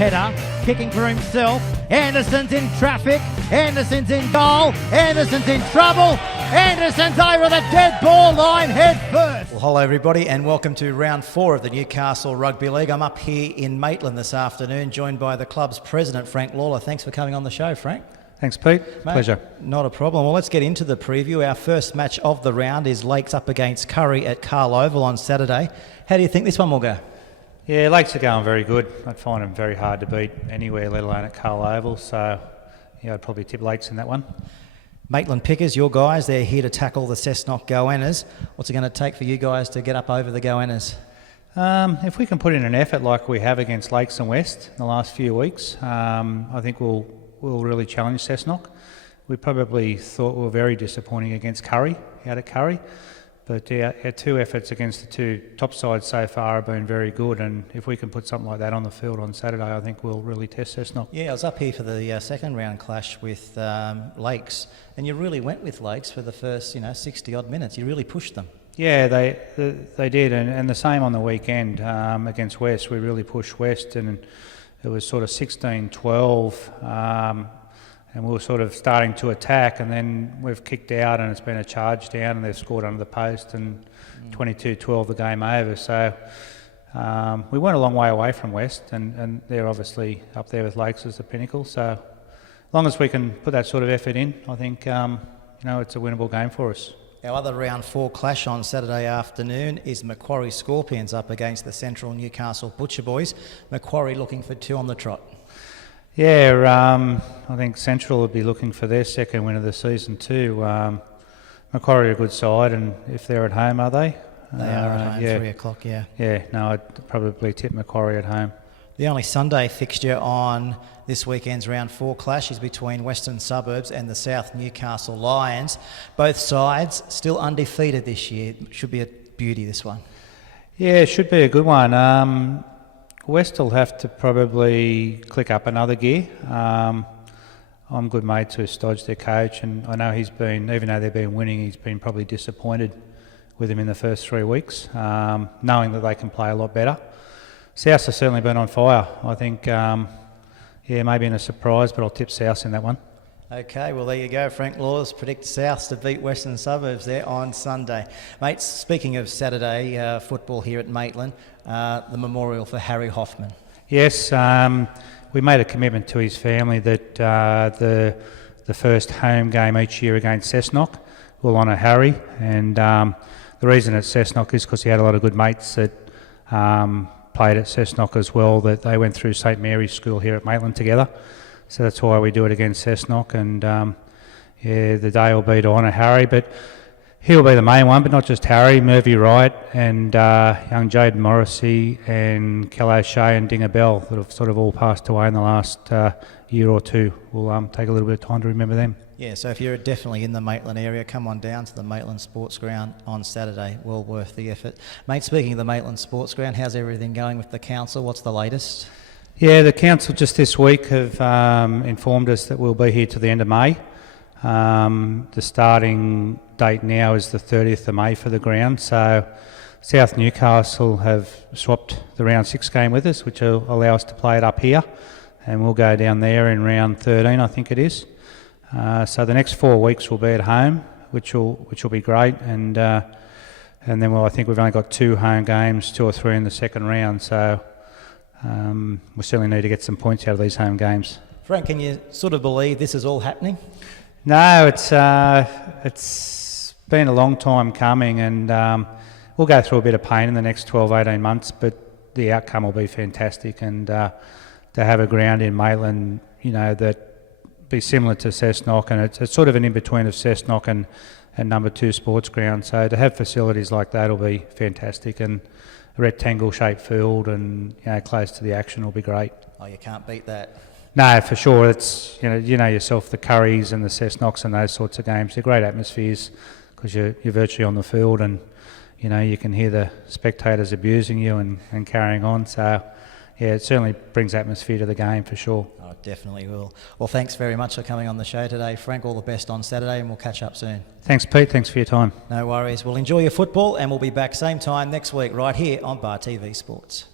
header, kicking for himself. Anderson's in traffic. Anderson's in goal. Anderson's in trouble. Anderson's over the dead ball line head first. Well, hello everybody and welcome to round 4 of the Newcastle Rugby League. I'm up here in Maitland this afternoon, joined by the club's president, Frank Lawler. Thanks for coming on the show, Frank. Thanks, Pete. Mate, pleasure. Not a problem. Well, let's get into the preview. Our first match of the round is Lakes up against Curry at Carl Oval on Saturday. How do you think this one will go? Yeah, Lakes are going very good. I'd find them very hard to beat anywhere, let alone at Carl Oval. So, yeah, I'd probably tip Lakes in that one. Maitland Pickers, your guys, they're here to tackle the Cessnock Goannas. What's it going to take for you guys to get up over the Goannas? If we can put in an effort like we have against Lakes and West in the last few weeks, I think we'll really challenge Cessnock. We probably thought we were very disappointing against Curry, out at Curry. But our two efforts against the two top sides so far have been very good, and if we can put something like that on the field on Saturday, I think we'll really test Cessnock. Yeah, I was up here for the second round clash with Lakes, and you really went with Lakes for the first 60-odd minutes. You really pushed them. Yeah, they did, and the same on the weekend against West. We really pushed West, and it was sort of 16-12, and we were sort of starting to attack, and then we've kicked out and it's been a charge down and they've scored under the post, and 22-12 the game over. So we weren't a long way away from West, and they're obviously up there with Lakes as the pinnacle. So as long as we can put that sort of effort in, I think it's a winnable game for us. Our other round 4 clash on Saturday afternoon is Macquarie Scorpions up against the Central Newcastle Butcher Boys. Macquarie looking for 2 on the trot. Yeah, I think Central would be looking for their second win of the season too. Macquarie are a good side, and if they're at home, are they? They are at home, 3 o'clock, yeah. Yeah, no, I'd probably tip Macquarie at home. The only Sunday fixture on this weekend's round 4 clash is between Western Suburbs and the South Newcastle Lions. Both sides still undefeated this year. Should be a beauty, this one. Yeah, it should be a good one. West will have to probably click up another gear. I'm good mates with Stodge, their coach, and I know he's been, even though they've been winning, he's been probably disappointed with him in the first 3 weeks, knowing that they can play a lot better. South has certainly been on fire. I think, maybe in a surprise, but I'll tip South in that one. Okay, well there you go. Frank Lawless predicts Souths to beat Western Suburbs there on Sunday. Mate, speaking of Saturday football here at Maitland, the memorial for Harry Hoffman. Yes, we made a commitment to his family that the first home game each year against Cessnock will honour Harry, and the reason it's Cessnock is because he had a lot of good mates that played at Cessnock as well, that they went through St Mary's School here at Maitland together. So that's why we do it against Cessnock, and the day will be to honour Harry, but he'll be the main one, but not just Harry. Murphy Wright and young Jaden Morrissey and Kel O'Shea and Dinger Bell that have sort of all passed away in the last year or two. We'll take a little bit of time to remember them. Yeah, so if you're definitely in the Maitland area, come on down to the Maitland Sports Ground on Saturday. Well worth the effort. Mate, speaking of the Maitland Sports Ground, how's everything going with the council? What's the latest? Yeah, the council just this week have informed us that we'll be here till the end of May. The starting date now is the 30th of May for the ground. So South Newcastle have swapped the round 6 game with us, which will allow us to play it up here. And we'll go down there in round 13, I think it is. So the next 4 weeks will be at home, which will be great. And then I think we've only got 2 home games, 2 or 3 in the second round. So we certainly need to get some points out of these home games. Frank, can you sort of believe this is all happening? No, it's been a long time coming, and we'll go through a bit of pain in the next 12, 18 months, but the outcome will be fantastic. And to have a ground in Maitland, that be similar to Cessnock, and it's sort of an in-between of Cessnock and number 2 sports ground. So to have facilities like that will be fantastic, and a rectangle-shaped field and close to the action will be great. Oh, you can't beat that. No, for sure. It's you know yourself, the Currys and the Cessnocks and those sorts of games. They're great atmospheres because you're virtually on the field, and you can hear the spectators abusing you and carrying on. So yeah, it certainly brings atmosphere to the game for sure. Oh, it definitely will. Well, thanks very much for coming on the show today, Frank. All the best on Saturday, and we'll catch up soon. Thanks, Pete. Thanks for your time. No worries. We'll enjoy your football, and we'll be back same time next week right here on Bar TV Sports.